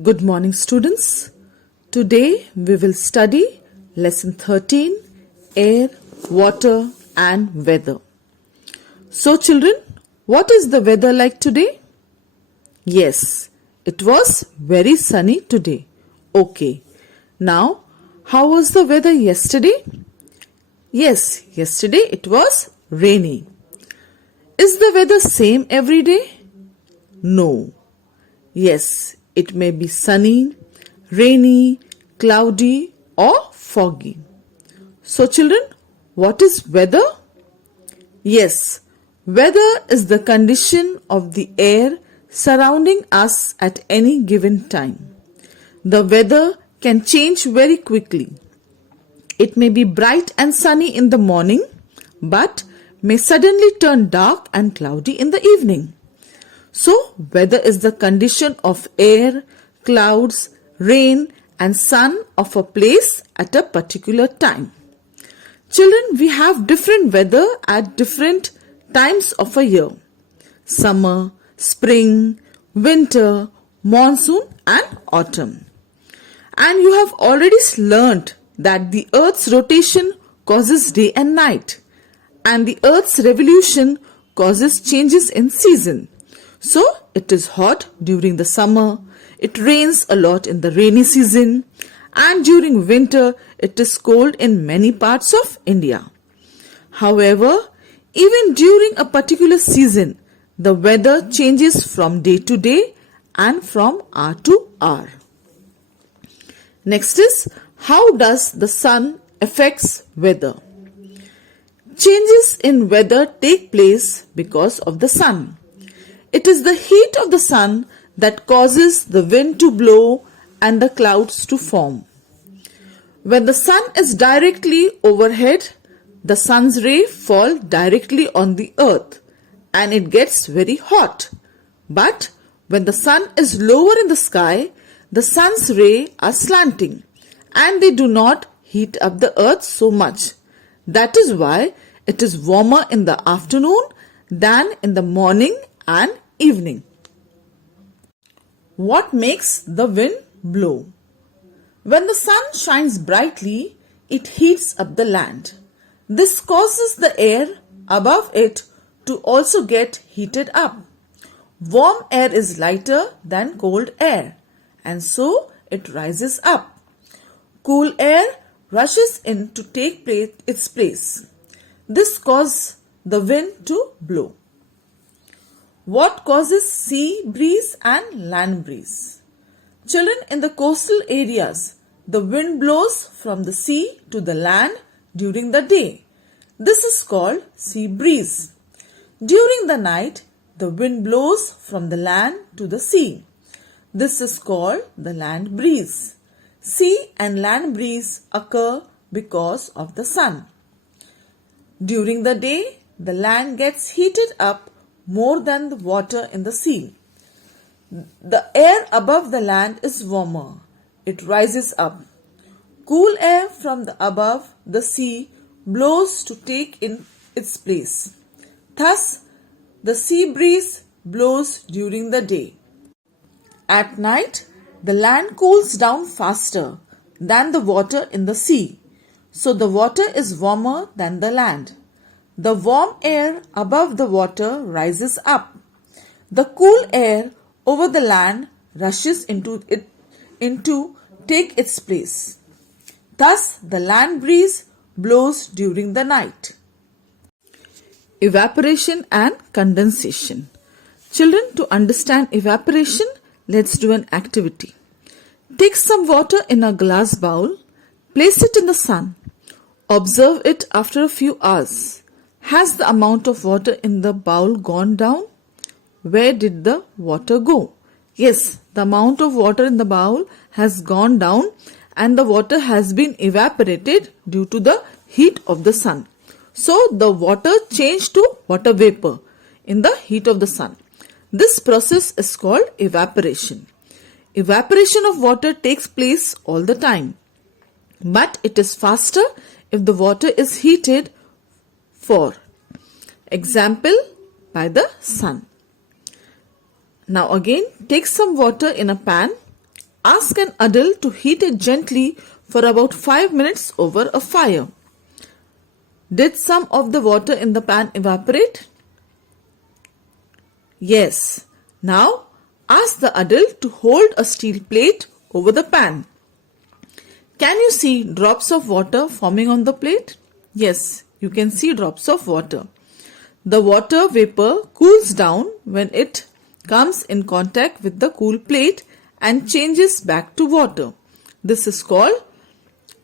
Good morning, students. Today we will study lesson 13, air, water and weather. So children, what is the weather like today? Yes, it was very sunny today. Okay. Now, how was the weather yesterday? Yes, yesterday it was rainy. Is the weather same every day? No. Yes, it may be sunny, rainy, cloudy or foggy. So children, what is weather? Yes, weather is the condition of the air surrounding us at any given time. The weather can change very quickly. It may be bright and sunny in the morning, but may suddenly turn dark and cloudy in the evening. So, weather is the condition of air, clouds, rain and sun of a place at a particular time. Children, we have different weather at different times of a year. Summer, spring, winter, monsoon and autumn. And you have already learnt that the earth's rotation causes day and night. And the earth's revolution causes changes in season. So, it is hot during the summer, it rains a lot in the rainy season, and during winter, it is cold in many parts of India. However, even during a particular season, the weather changes from day to day and from hour to hour. Next is, how does the sun affects weather? Changes in weather take place because of the sun. It is the heat of the sun that causes the wind to blow and the clouds to form. When the sun is directly overhead, the sun's rays fall directly on the earth and it gets very hot. But when the sun is lower in the sky, the sun's rays are slanting and they do not heat up the earth so much. That is why it is warmer in the afternoon than in the morning and evening. What makes the wind blow? When the sun shines brightly, it heats up the land. This causes the air above it to also get heated up. Warm air is lighter than cold air, and so it rises up. Cool air rushes in to take its place. This causes the wind to blow. What causes sea breeze and land breeze? Children, in the coastal areas, the wind blows from the sea to the land during the day. This is called sea breeze. During the night, the wind blows from the land to the sea. This is called the land breeze. Sea and land breeze occur because of the sun. During the day, the land gets heated up more than the water in the sea. The air above the land is warmer. It rises up. Cool air from above the sea blows to take in its place. Thus, the sea breeze blows during the day. At night, the land cools down faster than the water in the sea. So the water is warmer than the land. The warm air above the water rises up. The cool air over the land rushes into take its place. Thus, the land breeze blows during the night. Evaporation and condensation. Children, to understand evaporation, let's do an activity. Take some water in a glass bowl. Place it in the sun. Observe it after a few hours. Has the amount of water in the bowl gone down? Where did the water go? Yes, the amount of water in the bowl has gone down and the water has been evaporated due to the heat of the sun. So, the water changed to water vapor in the heat of the sun. This process is called evaporation. Evaporation of water takes place all the time, but it is faster if the water is heated for example by the sun. Now again, take some water in a pan Ask an adult to heat it gently for about 5 minutes over a fire. Did some of the water in the pan evaporate? Yes. Now ask the adult to hold a steel plate over the pan. Can you see drops of water forming on the plate? Yes, you can see drops of water. The water vapor cools down when it comes in contact with the cool plate and changes back to water. This is called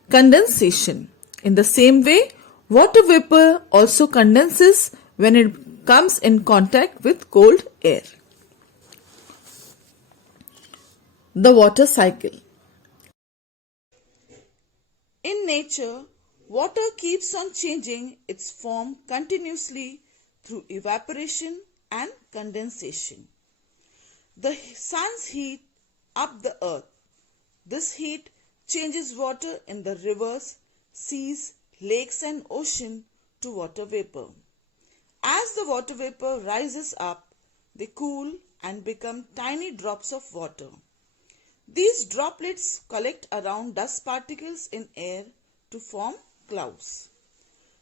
condensation. In the same way, water vapor also condenses when it comes in contact with cold air. The water cycle. In nature, water keeps on changing its form continuously through evaporation and condensation. The sun's heat up the earth. This heat changes water in the rivers, seas, lakes and ocean to water vapor. As the water vapor rises up, they cool and become tiny drops of water. These droplets collect around dust particles in air to form clouds.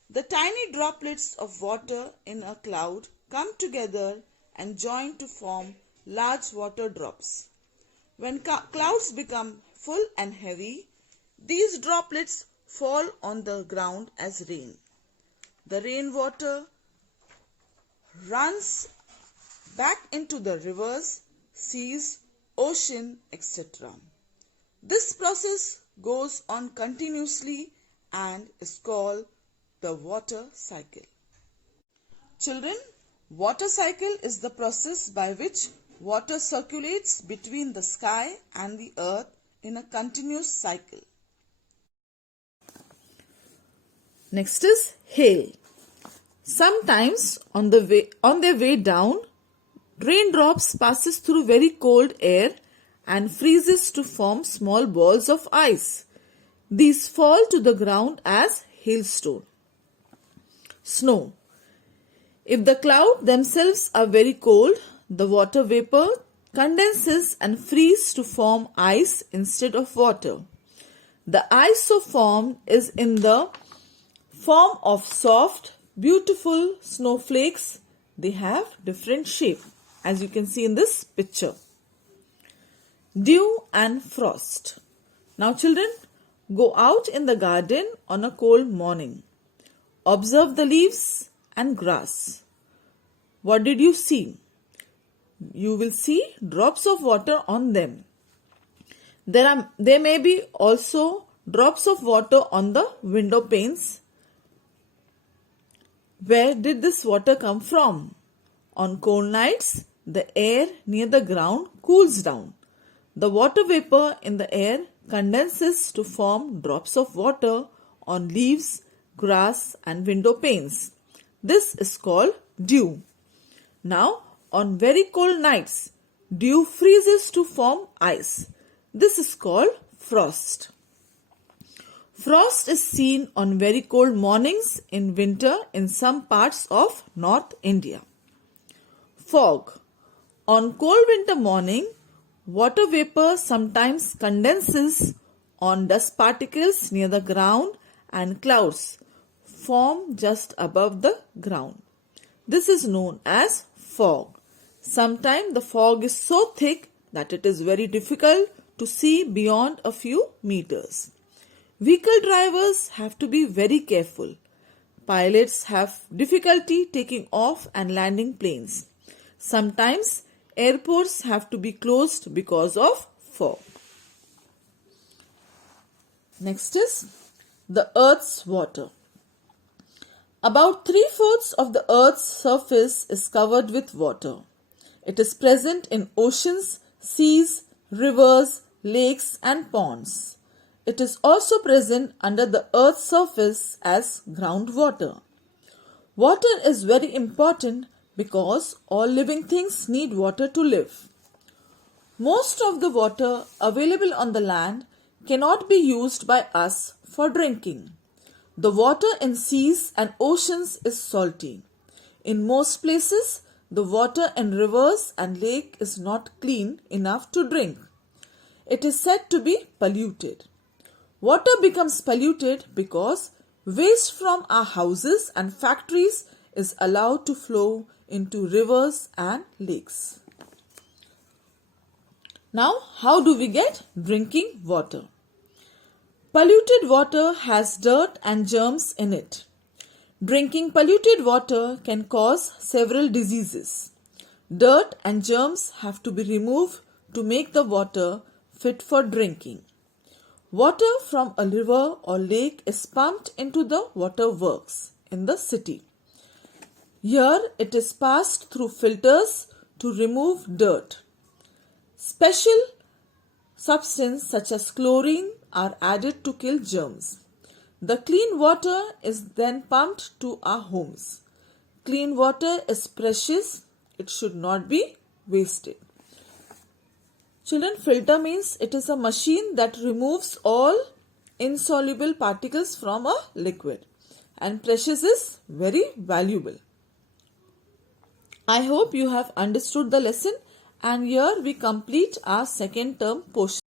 The tiny droplets of water in a cloud come together and join to form large water drops. When clouds become full and heavy, these droplets fall on the ground as rain. The rainwater runs back into the rivers, seas, ocean, etc. This process goes on continuously and is called the water cycle. Children, water cycle is the process by which water circulates between the sky and the earth in a continuous cycle. Next is hail. Sometimes on their way down, raindrops passes through very cold air and freezes to form small balls of ice. These fall to the ground as hailstone. Snow. If the clouds themselves are very cold, the water vapor condenses and freezes to form ice instead of water. The ice so formed is in the form of soft, beautiful snowflakes. They have different shape, as you can see in this picture. Dew and frost. Now children, go out in the garden on a cold morning. Observe the leaves and grass. What did you see? You will see drops of water on them. There may be also drops of water on the window panes. Where did this water come from? On cold nights, the air near the ground cools down. The water vapor in the air condenses to form drops of water on leaves, grass and window panes. This is called dew. Now, on very cold nights, dew freezes to form ice. This is called frost. Frost is seen on very cold mornings in winter in some parts of North India. Fog. On cold winter morning, water vapor sometimes condenses on dust particles near the ground and clouds form just above the ground. This is known as fog. Sometimes the fog is so thick that it is very difficult to see beyond a few meters. Vehicle drivers have to be very careful. Pilots have difficulty taking off and landing planes. Sometimes airports have to be closed because of fog. Next is the Earth's water. About 3/4 of the Earth's surface is covered with water. It is present in oceans, seas, rivers, lakes and ponds. It is also present under the Earth's surface as groundwater. Water is very important because all living things need water to live. Most of the water available on the land cannot be used by us for drinking. The water in seas and oceans is salty. In most places, the water in rivers and lakes is not clean enough to drink. it is said to be polluted. Water becomes polluted because waste from our houses and factories is allowed to flow into rivers and lakes. Now, how do we get drinking water? Polluted water has dirt and germs in it. Drinking polluted water can cause several diseases. Dirt and germs have to be removed to make the water fit for drinking. Water from a river or lake is pumped into the water works in the city. Here it is passed through filters to remove dirt. Special substances such as chlorine are added to kill germs. The clean water is then pumped to our homes. Clean water is precious. It should not be wasted. Children, filter means it is a machine that removes all insoluble particles from a liquid, and precious is very valuable. I hope you have understood the lesson, and here we complete our second term portion.